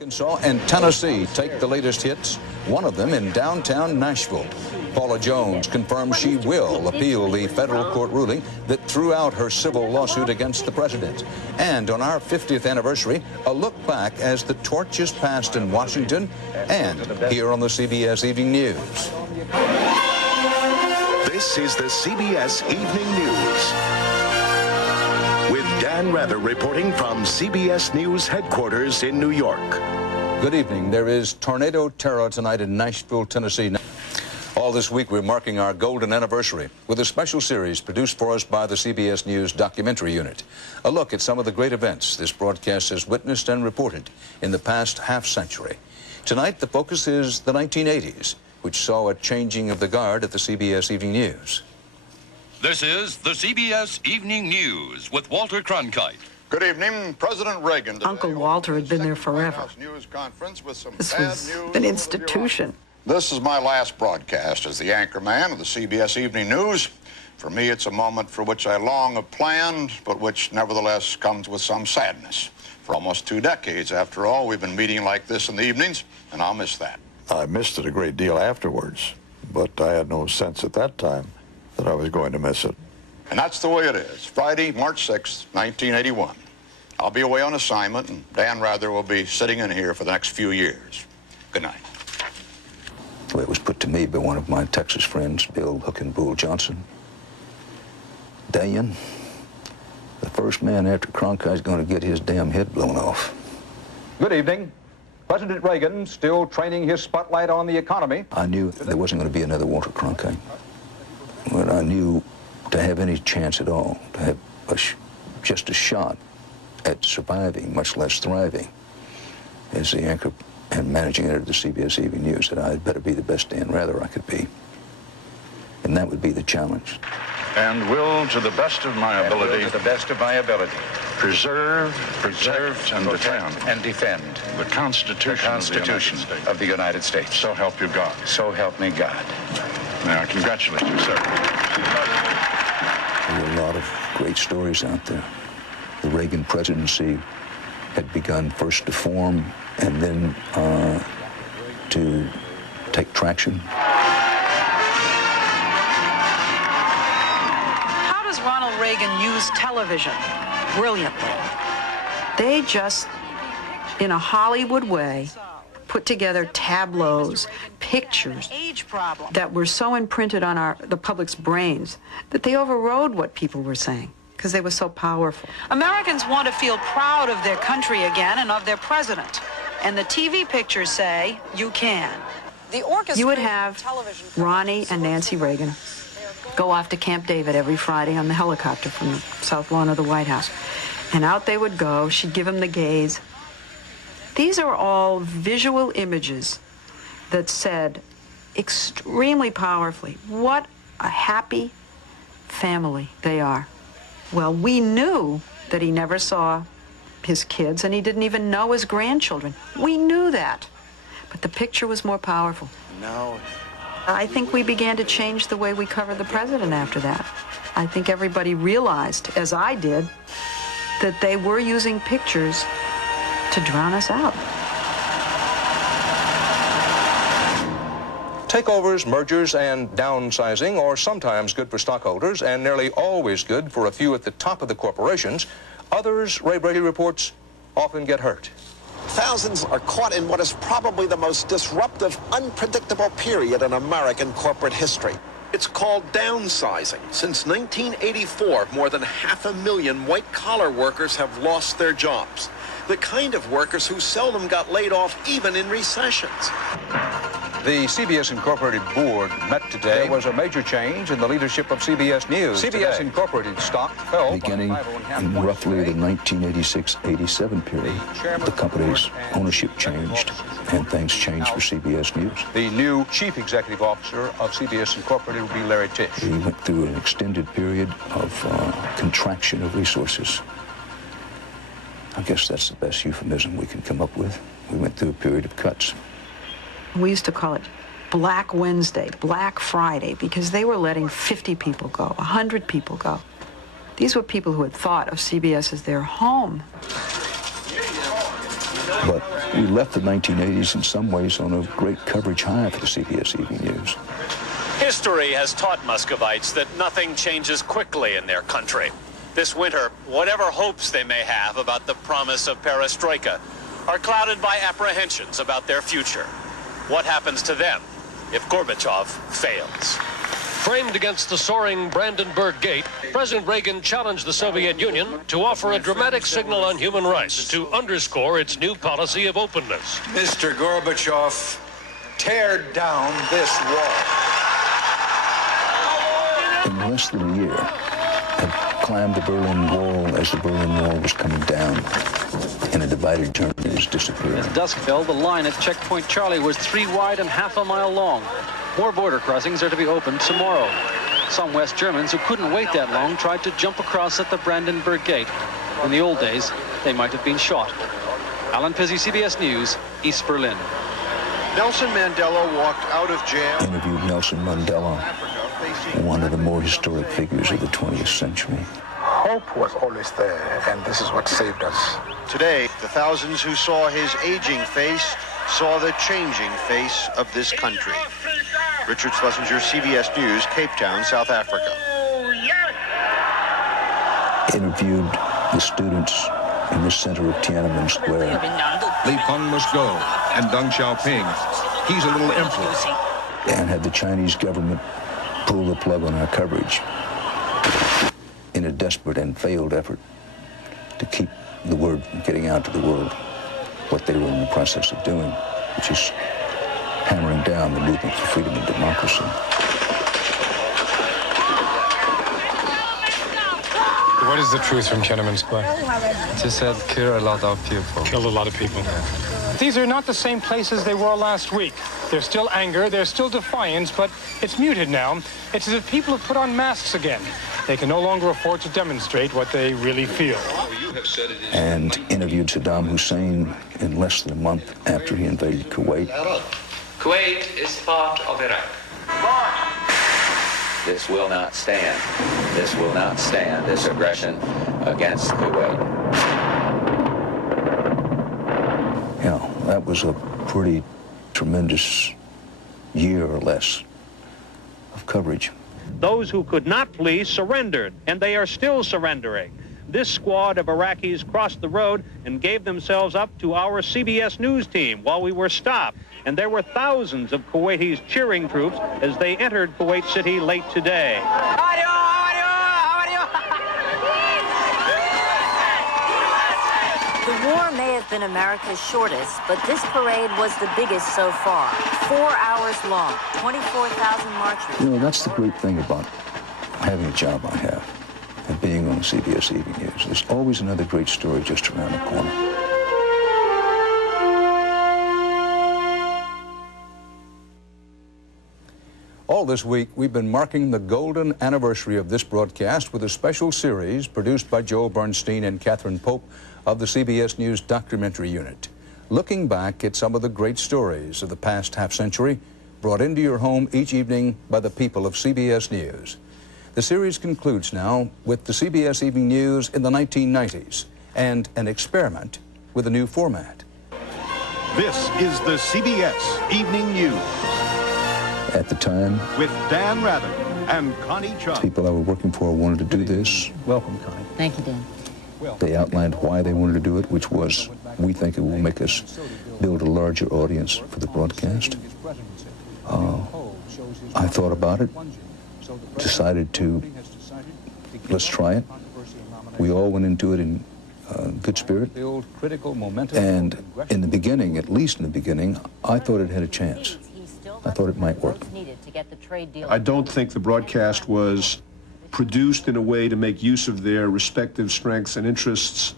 Arkansas and Tennessee take the latest hits, one of them in downtown Nashville. Paula Jones confirms she will appeal the federal court ruling that threw out her civil lawsuit against the president. And on our 50th anniversary, a look back as the torch is passed in Washington and here on the CBS Evening News. This is the CBS Evening News. With Dan Rather reporting from CBS News headquarters in New York. Good evening. There is tornado terror tonight in Nashville, Tennessee. All this week we're marking our golden anniversary with a special series produced for us by the CBS News documentary unit. A look at some of the great events this broadcast has witnessed and reported in the past half-century. Tonight the focus is the 1980s, which saw a changing of the guard at the CBS Evening News. This is the CBS Evening News with Walter Cronkite. Good evening. President Reagan. Uncle Walter had been there forever. This was an institution. This is my last broadcast as the anchorman of the CBS Evening News. For me, it's a moment for which I long have planned, but which nevertheless comes with some sadness. For almost 2 decades, after all, we've been meeting like this in the evenings, and I'll miss that. I missed it a great deal afterwards, but I had no sense at that time that I was going to miss it. And that's the way it is. Friday, March 6th, 1981. I'll be away on assignment, and Dan Rather will be sitting in here for the next few years. Good night. The way it was put to me by one of my Texas friends, Bill Hook and Bull Johnson. Dan, the first man after Cronkite's going to get his damn head blown off. Good evening. President Reagan still training his spotlight on the economy. I knew there wasn't going to be another Walter Cronkite. But I knew to have any chance at all, to have just a shot at surviving, much less thriving, as the anchor and managing editor of the CBS Evening News, that I'd better be the best Dan Rather I could be. And that would be the challenge. And will, to the best of my ability, preserve, protect, and defend the Constitution of the United States. So help you God. So help me God. Now, I congratulate you, sir. There were a lot of great stories out there. The Reagan presidency had begun first to form and then to take traction. How does Ronald Reagan use television? Brilliantly. They just, in a Hollywood way, put together tableaus, pictures that were so imprinted on the public's brains that they overrode what people were saying because they were so powerful. Americans want to feel proud of their country again and of their president. And the TV pictures say, you can. You would have Ronnie and Nancy Reagan go off to Camp David every Friday on the helicopter from the south lawn of the White House. And out they would go. She'd give them the gaze. These are all visual images that said extremely powerfully, what a happy family they are. Well, we knew that he never saw his kids, and he didn't even know his grandchildren. We knew that. But the picture was more powerful. No. I think we began to change the way we covered the president after that. I think everybody realized, as I did, that they were using pictures to drown us out. Takeovers, mergers, and downsizing are sometimes good for stockholders and nearly always good for a few at the top of the corporations. Others, Ray Brady reports, often get hurt. Thousands are caught in what is probably the most disruptive, unpredictable period in American corporate history. It's called downsizing. Since 1984, more than 500,000 white-collar workers have lost their jobs. The kind of workers who seldom got laid off even in recessions. The CBS Incorporated board met today. There was a major change in the leadership of CBS News. CBS Incorporated stock fell beginning in roughly the 1986-87 period. The company's ownership changed, and things changed for CBS News. The new chief executive officer of CBS Incorporated will be Larry Tisch. We went through an extended period of contraction of resources. I guess that's the best euphemism we can come up with. We went through a period of cuts. We used to call it Black Wednesday, Black Friday, because they were letting 50 people go, 100 people go. These were people who had thought of CBS as their home. But we left the 1980s in some ways on a great coverage high for the CBS Evening News. History has taught Muscovites that nothing changes quickly in their country. This winter, whatever hopes they may have about the promise of perestroika are clouded by apprehensions about their future. What happens to them if Gorbachev fails? Framed against the soaring Brandenburg Gate, President Reagan challenged the Soviet Union to offer a dramatic signal on human rights to underscore its new policy of openness. Mr. Gorbachev, tear down this wall. In less than a year, had climbed the Berlin Wall as the Berlin Wall was coming down, and a divided Germany was disappearing. As dusk fell, the line at Checkpoint Charlie was 3 wide and half a mile long. More border crossings are to be opened tomorrow. Some West Germans who couldn't wait that long tried to jump across at the Brandenburg Gate. In the old days, they might have been shot. Alan Pizzi, CBS News, East Berlin. Nelson Mandela walked out of jail. Interviewed Nelson Mandela, one of the more historic figures of the 20th century. Hope was always there, and this is what saved us. Today, the thousands who saw his aging face saw the changing face of this country. Richard Schlesinger, CBS News, Cape Town, South Africa. Interviewed the students in the center of Tiananmen Square. Li Peng must go, and Deng Xiaoping, he's a little emperor. And had the Chinese government pull the plug on our coverage in a desperate and failed effort to keep the word from getting out to the world what they were in the process of doing, which is hammering down the movement for freedom and democracy. What is the truth from Tiananmen Square? She said kill a lot of people. Killed a lot of people. These are not the same places they were last week. There's still anger, there's still defiance, but it's muted now. It's as if people have put on masks again. They can no longer afford to demonstrate what they really feel. And interviewed Saddam Hussein in less than a month after he invaded Kuwait. Kuwait is part of Iraq. This will not stand. This will not stand, this aggression against Kuwait. Yeah, that was a pretty tremendous year or less of coverage. Those who could not flee surrendered, and they are still surrendering. This squad of Iraqis crossed the road and gave themselves up to our CBS News team while we were stopped. And there were thousands of Kuwaitis cheering troops as they entered Kuwait City late today. The war may have been America's shortest, but this parade was the biggest so far. 4 hours long, 24,000 marchers. You know, that's the great thing about having a job I have and being on the CBS Evening News. There's always another great story just around the corner. All this week, we've been marking the golden anniversary of this broadcast with a special series produced by Joel Bernstein and Catherine Pope of the CBS News documentary unit, looking back at some of the great stories of the past half-century brought into your home each evening by the people of CBS News. The series concludes now with the CBS Evening News in the 1990s and an experiment with a new format. This is the CBS Evening News. At the time, with Dan Rather and Connie Chung. People I was working for wanted to do this. Welcome, Connie. Thank you, Dan. They outlined why they wanted to do it, which was, we think it will make us build a larger audience for the broadcast. I thought about it, decided to, let's try it. We all went into it in good spirit. And in the beginning, at least in the beginning, I thought it had a chance. I thought it might work. I don't think the broadcast was produced in a way to make use of their respective strengths and interests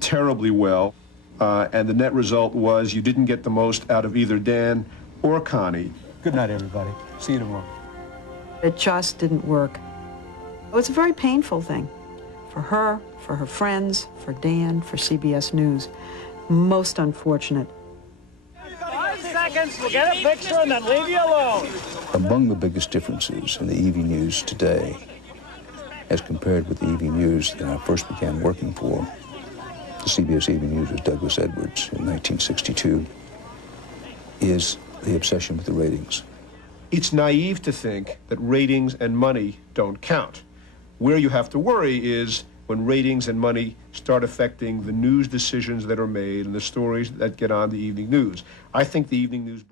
terribly well. And the net result was you didn't get the most out of either Dan or Connie. Good night, everybody. See you tomorrow. It just didn't work. It was a very painful thing for her friends, for Dan, for CBS News. Most unfortunate. 5 seconds, we'll get a picture and then leave you alone. Among the biggest differences in the evening news today, as compared with the evening news that I first began working for, the CBS Evening News with Douglas Edwards in 1962 is the obsession with the ratings. It's naive to think that ratings and money don't count. Where you have to worry is when ratings and money start affecting the news decisions that are made and the stories that get on the evening news. I think the evening news